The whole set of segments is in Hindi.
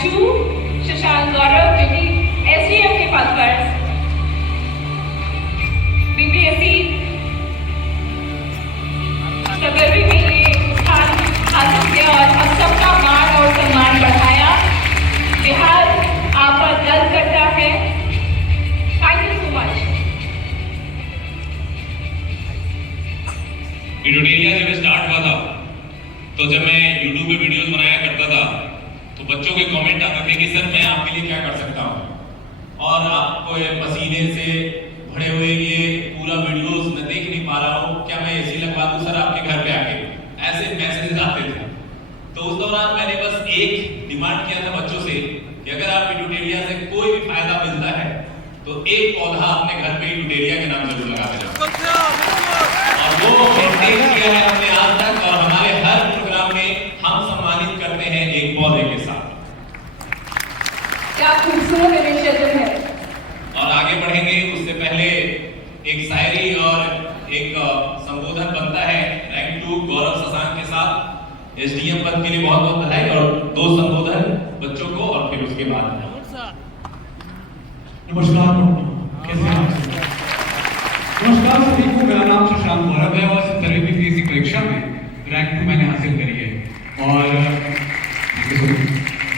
रैंक 2 शशांक गौरव जो कि एसडीएम के पद पर बीपीएससी सकर्वी में ये स्थान हासिल किया और हम सबका मान और सम्मान बढ़ाया। बिहार आप पर गर्व करता है। Thank you so much. Tutorial जब स्टार्ट हुआ था तो जब मैं YouTube पे वीडियोस बनाया करता था तो बच्चों के कमेंट आते थे कि सर मैं आपके लिए क्या कर सकता हूँ और आपको पसीने से भरे हुए ये पूरा वीडियोस मैं देख नहीं पा रहा हूँ, क्या मैं एसी लगवा दूं सर आपके घर पे आके, ऐसे मैसेजेस आते थे। तो उस दौरान मैंने बस एक डिमांड किया था बच्चों से कि अगर आप ट्यूटोरियल से कोई भी फायदा मिलता है तो एक पौधा अपने घर पे ट्यूटोरियल के नाम जरूर लगा देना। और वो मेंटेन किया है हमने आज तक और हमारे हर प्रोग्राम में हम सम्मानित करते हैं एक पौधे के साथ। क्या खूबसूरत इनिशिएटिव है। और आगे बढ़ेंगे उससे पहले एक शायरी और एक संबोधन बनता है रैंक 2 गौरव शशांक के साथ। एसडीएम पद के लिए बहुत बहुत बधाई और 2 संबोधन बच्चों को और फिर उसके बाद नमस्कार, कैसे हैं आप सब? नमस्कार सभी को, मेरा नाम शशांक गौरव है और 70वीं बीपीएससी परीक्षा में रैंक 2 मैंने हासिल करी है।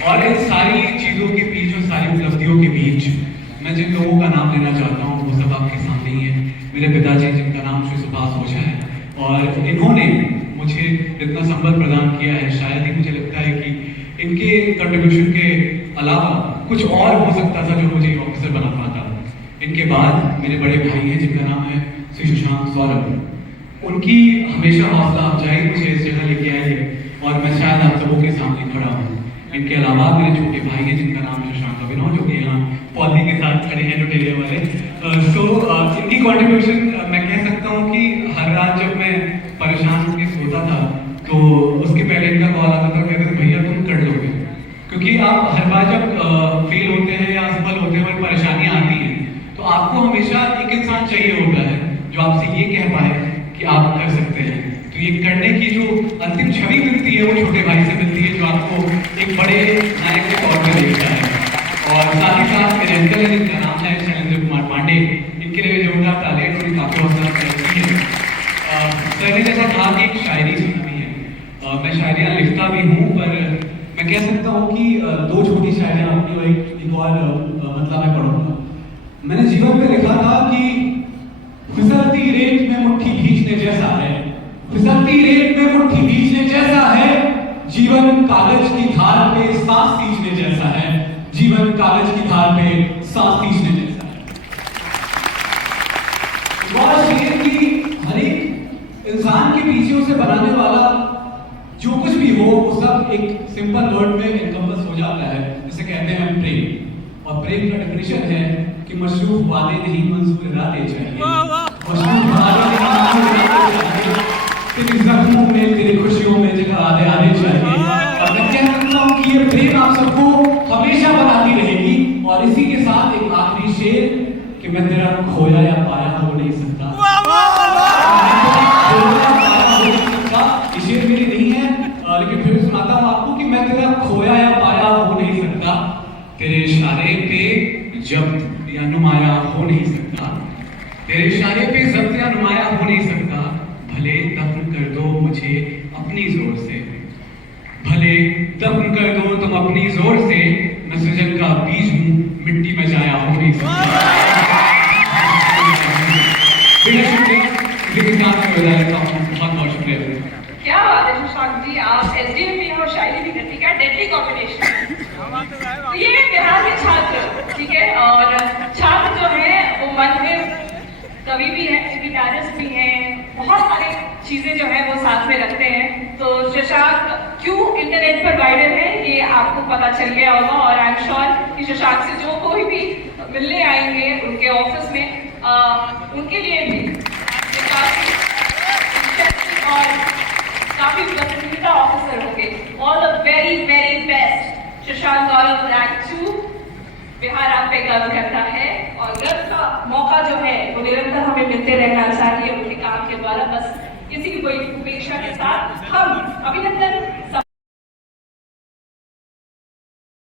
और इन सारी चीज़ों के बीच और सारी उपलब्धियों के बीच मैं जिन लोगों का नाम लेना चाहता हूँ वो सब आपके सामने ही है। मेरे पिताजी जिनका नाम श्री सुभाष ओझा है और इन्होंने मुझे इतना संबल प्रदान किया है, शायद ही मुझे लगता है कि इनके कंट्रीब्यूशन के अलावा कुछ और हो सकता था जो मुझे ऑफिसर बना पाता। इनके बाद मेरे बड़े भाई हैं जिनका नाम है श्री शशांक सौरभ। उनकी हमेशा हौसला अफजाई मुझे इस जगह लेके आई है और मैं शायद आप सबों के सामने खड़ा हूँ। इनके अलावा मेरे छोटे भाई हैं जिनका नाम शशांक अभिनव जो कि यहाँ पौधे के साथ खड़े हैं ट्यूटोरियल वाले। इनकी कॉन्ट्रीब्यूशन मैं कह सकता हूँ कि हर रात जब मैं परेशान होकर सोता था तो उसके पहले इनका कॉल आता था, कहते थे भैया तुम कर लोगे। क्योंकि आप हर बार जब फेल होते हैं या असफल होते हैं और परेशानियां आती हैं तो आपको हमेशा एक इंसान चाहिए होता है जो आपसे ये कह पाए कि आप कर सकते हैं। तो ये करने की जो अंतिम छवि मिलती है वो छोटे भाई से मिलती है जो आपको एक बड़े नायक के तौर पर देखता है। और साथ ही साथ मेरे अंकल है जिनका नाम है शैलेंद्र कुमार पांडे, इनके लिए जोरदार तालियां थोड़ी काफी हौसला करती है। सर ने जैसा कहा कि एक शायरी सुनानी है, मैं शायरियाँ लिखता भी हूँ पर मैं कह सकता हूँ कि 2 छोटी शायरियाँ अपनी और एक और मतलब मैं पढ़ूंगा। मैंने जीवन में लिखा था कि फिसलती रेत में मुट्ठी भींचने जैसा है, फिसलती रेत में मुट्ठी भींचने जैसा है, जीवन कागज की धार पे सांस खींचने जैसा है, जीवन कागज की धार पे सांस खींचने जैसा है। शेर की हर एक इंसान के पीछे उसे बनाने वाला जो कुछ भी हो वो सब एक सिंपल वर्ड में एनकम्पस हो जाता है, जिसे कहते हैं प्रेम। और प्रेम का डेफिनेशन है कि मशरूफ वादे नहीं मंजूर इरादे चाहिए, मशरूफ वादे नहीं मंजूर इरादे चाहिए, तेरी जख्मों में तेरी खुशियों में जगह आधे आधे चाहिए। और मैं कह सकता हूँ कि ये प्रेम आप सबको हमेशा बनाती रहेगी। और इसी के साथ एक आखिरी शेर कि मैं तेरा खोया या पाया हो नहीं सकता। ये शेर मेरी नहीं है लेकिन फिर सुनाता हूँ आपको कि मैं तेरा खोया या पाया हो नहीं सकता, तेरे इशारे पे जब्त या नुमाया हो नहीं सकता, तेरे इशारे पे जब्त या नुमाया हो नहीं सकता। भले दफन कर दो मुझे अपनी जोर से, भले दफन कर दो तुम अपनी जोर से, मैं सृजन का बीज हूँ मिट्टी में जाया हो नहीं सकता। बहुत बहुत शुक्रिया। क्या बात है शशांक जी, आप एसडीएम भी हैं और शायरी भी करती, क्या डेडली कॉम्बिनेशन। तो ये बिहार के छात्र, ठीक है, और छात्र जो है वो मन में कवि भी है, गिटारिस्ट भी हैं, बहुत सारी चीजें जो है वो साथ में रखते हैं। तो शशांक क्यों इंटरनेट पर वायरल है ये आपको पता चल गया होगा और आई एम श्योर कि शशांक से जो कोई भी मिलने आएंगे उनके ऑफिस में उनके लिए भी काफी और काफी पसंदीदा ऑफिसर होंगे। All the very very best. Shashank Gaurav rank 2, Bihar आप पे गर्व करता है और गर्व का मौका जो है वो निरंतर हमें मिलते रहना चाहिए उनके काम के द्वारा। बस इसी कोई उपेक्षा के साथ हम अभिनंदन